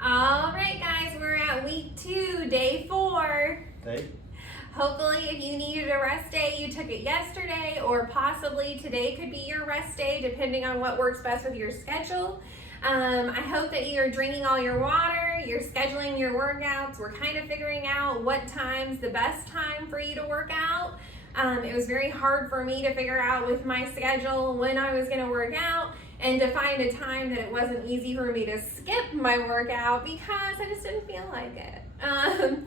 All right, guys, we're at week 2, day 4. Okay. Hopefully, if you needed a rest day, you took it yesterday, or possibly today could be your rest day, depending on what works best with your schedule. I hope that you're drinking all your water, you're scheduling your workouts. We're kind of figuring out what time's the best time for you to work out. It was very hard for me to figure out with my schedule when I was going to work out and to find a time that it wasn't easy for me to skip my workout because I just didn't feel like it.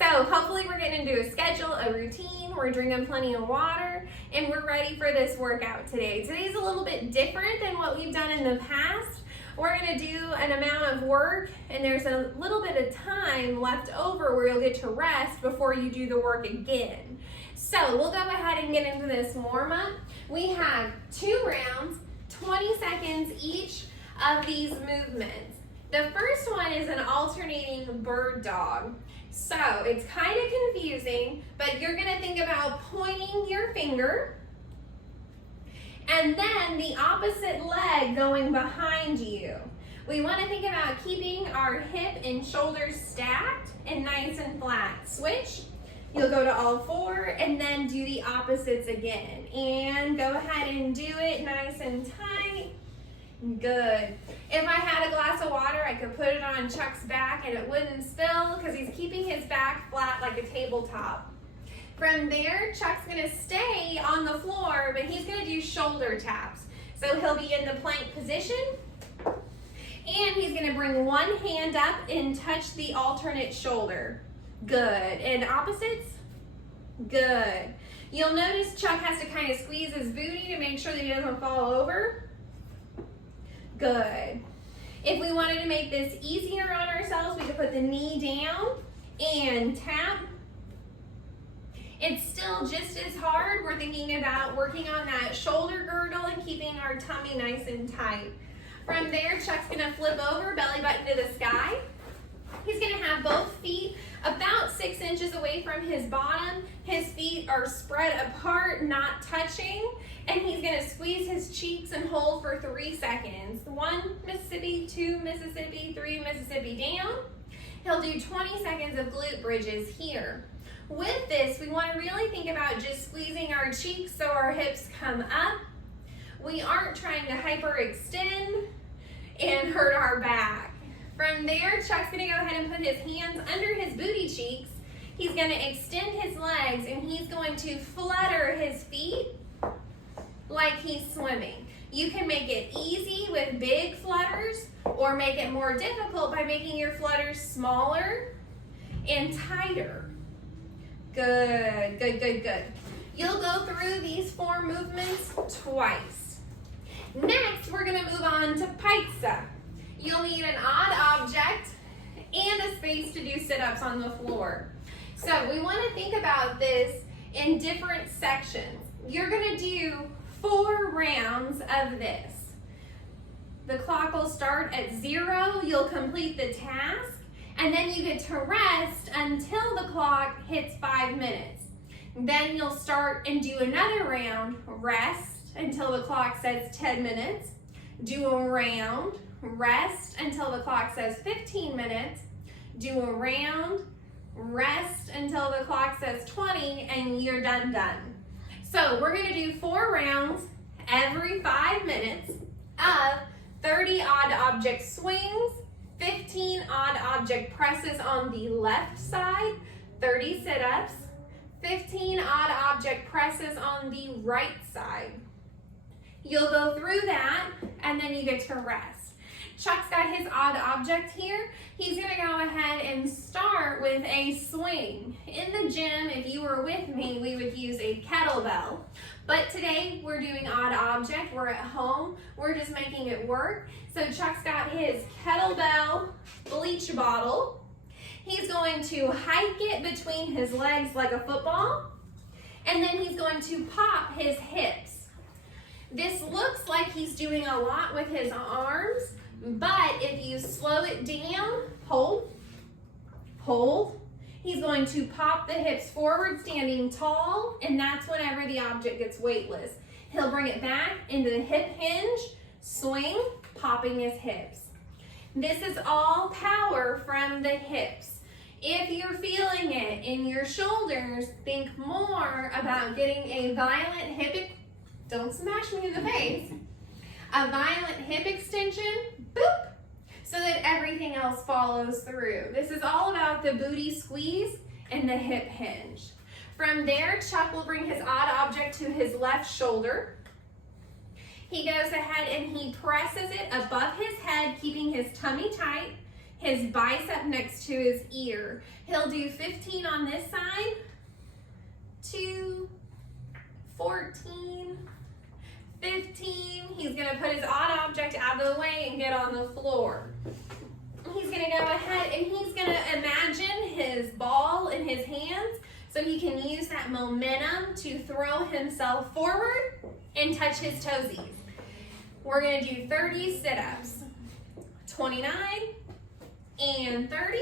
So hopefully we're getting into a schedule, a routine, we're drinking plenty of water, and we're ready for this workout today. Today's a little bit different than what we've done in the past. We're going to do an amount of work, and there's a little bit of time left over where you'll get to rest before you do the work again. So we'll go ahead and get into this warm-up. We have 2 rounds, 20 seconds each of these movements. The first one is an alternating bird dog. So it's kind of confusing, but you're going to think about pointing your finger and then the opposite leg going behind you. We want to think about keeping our hip and shoulders stacked and nice and flat. Switch. You'll go to all 4 and then do the opposites again. And go ahead and do it nice and tight. Good. If I had a glass of water, I could put it on Chuck's back and it wouldn't spill because he's keeping his back flat like a tabletop. From there, Chuck's going to stay on the floor, but he's going to do shoulder taps. So he'll be in the plank position, and he's going to bring one hand up and touch the alternate shoulder. Good. And opposites? Good. You'll notice Chuck has to kind of squeeze his booty to make sure that he doesn't fall over. Good. If we wanted to make this easier on ourselves, we could put the knee down and tap. It's still just as hard. We're thinking about working on that shoulder girdle and keeping our tummy nice and tight. From there, Chuck's gonna flip over, belly button to the sky. He's gonna have both feet about 6 inches away from his bottom. His feet are spread apart, not touching. And he's gonna squeeze his cheeks and hold for 3 seconds. 1 Mississippi, 2 Mississippi, 3 Mississippi down. He'll do 20 seconds of glute bridges here. With this, we want to really think about just squeezing our cheeks so our hips come up. We aren't trying to hyperextend and hurt our back. From there, Chuck's going to go ahead and put his hands under his booty cheeks. He's going to extend his legs and he's going to flutter his feet like he's swimming. You can make it easy with big flutters or make it more difficult by making your flutters smaller and tighter. Good, good, good, good. You'll go through these 4 movements twice. Next, we're gonna move on to pizza. You'll need an odd object and a space to do sit-ups on the floor. So we wanna think about this in different sections. You're gonna do 4 rounds of this. The clock will start at 0, you'll complete the task, and then you get to rest until the clock hits 5 minutes. Then you'll start and do another round, rest until the clock says 10 minutes. Do a round, rest until the clock says 15 minutes. Do a round, rest until the clock says 20, and you're done. So we're gonna do 4 rounds every 5 minutes of 30 odd object swings, 15 odd object presses on the left side, 30 sit-ups, 15 odd object presses on the right side. You'll go through that and then you get to rest. Chuck's got his odd object here. He's gonna go ahead and start with a swing. In the gym, if you were with me, we would use a kettlebell. But today we're doing odd object. We're at home. We're just making it work. So Chuck's got his kettlebell bleach bottle. He's going to hike it between his legs like a football. And then he's going to pop his hips. This looks like he's doing a lot with his arms, but if you slow it down, hold, he's going to pop the hips forward, standing tall, and that's whenever the object gets weightless. He'll bring it back into the hip hinge, swing, popping his hips. This is all power from the hips. If you're feeling it in your shoulders, think more about getting a violent hip, don't smash me in the face, a violent hip extension, boop, so that everything else follows through. This is all about the booty squeeze and the hip hinge. From there, Chuck will bring his odd object to his left shoulder. He goes ahead and he presses it above his head, keeping his tummy tight, his bicep next to his ear. He'll do 15 on this side, 2, 14, 15. He's gonna put his odd object out of the way and get on the floor. He's gonna go ahead and he's gonna imagine his ball in his hands so he can use that momentum to throw himself forward and touch his toesies. We're gonna do 30 sit-ups, 29 and 30.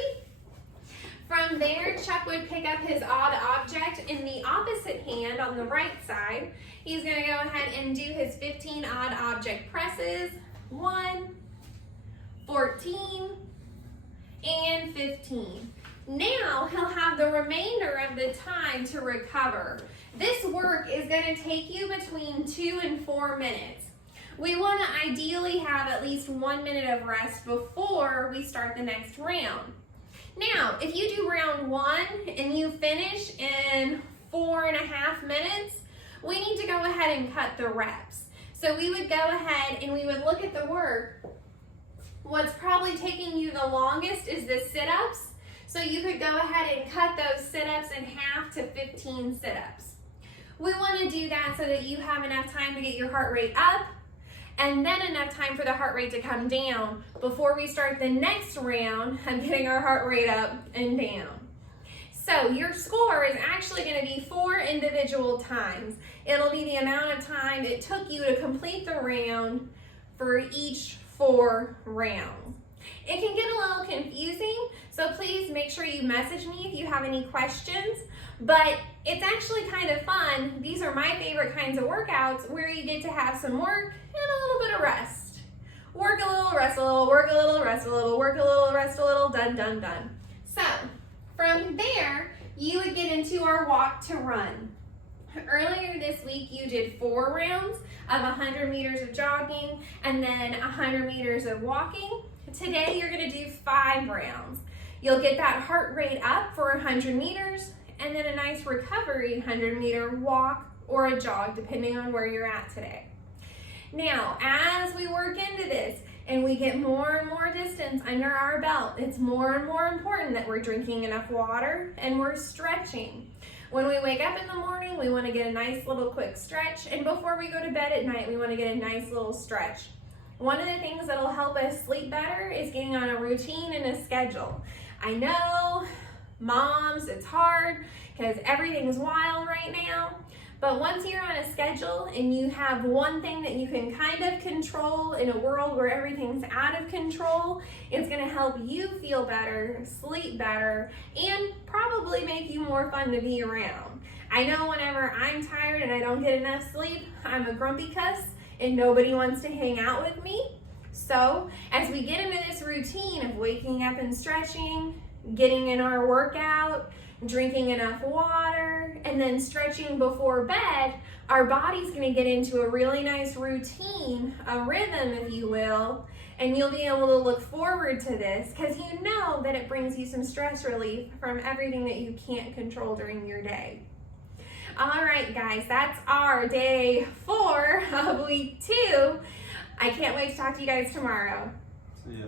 From there, Chuck would pick up his odd object in the opposite hand on the right side. He's gonna go ahead and do his 15 odd object presses, 1, 14, and 15. Now he'll have the remainder of the time to recover. This work is going to take you between 2 and 4 minutes. We want to ideally have at least 1 minute of rest before we start the next round. Now, if you do round 1 and you finish in 4.5 minutes, we need to go ahead and cut the reps. So we would go ahead and we would look at the work. What's probably taking you the longest is the sit-ups. So you could go ahead and cut those sit-ups in half to 15 sit-ups. We want to do that so that you have enough time to get your heart rate up and then enough time for the heart rate to come down before we start the next round of getting our heart rate up and down. So your score is actually going to be 4 individual times. It'll be the amount of time it took you to complete the round for each 4 rounds. It can get a little confusing, so please make sure you message me if you have any questions, but it's actually kind of fun. These are my favorite kinds of workouts where you get to have some work and a little bit of rest. Work a little, rest a little, work a little, rest a little, work a little, rest a little, done, done, done. So from there, you would get into our walk to run. Earlier this week, you did 4 rounds of 100 meters of jogging and then 100 meters of walking. Today, you're gonna do 5 rounds. You'll get that heart rate up for 100 meters and then a nice recovery 100-meter walk or a jog, depending on where you're at today. Now, as we work into this and we get more and more distance under our belt, it's more and more important that we're drinking enough water and we're stretching. When we wake up in the morning, we want to get a nice little quick stretch, and before we go to bed at night, we want to get a nice little stretch. One of the things that'll help us sleep better is getting on a routine and a schedule. I know, moms, it's hard because everything's wild right now, but once you're on a schedule and you have one thing that you can kind of control in a world where everything's out of control, it's gonna help you feel better, sleep better, and probably make you more fun to be around. I know whenever I'm tired and I don't get enough sleep, I'm a grumpy cuss and nobody wants to hang out with me. So as we get into this routine of waking up and stretching, getting in our workout, drinking enough water, and then stretching before bed, our body's gonna get into a really nice routine, a rhythm, if you will, and you'll be able to look forward to this because you know that it brings you some stress relief from everything that you can't control during your day. All right, guys, that's our day 4 of week 2. I can't wait to talk to you guys tomorrow. See ya.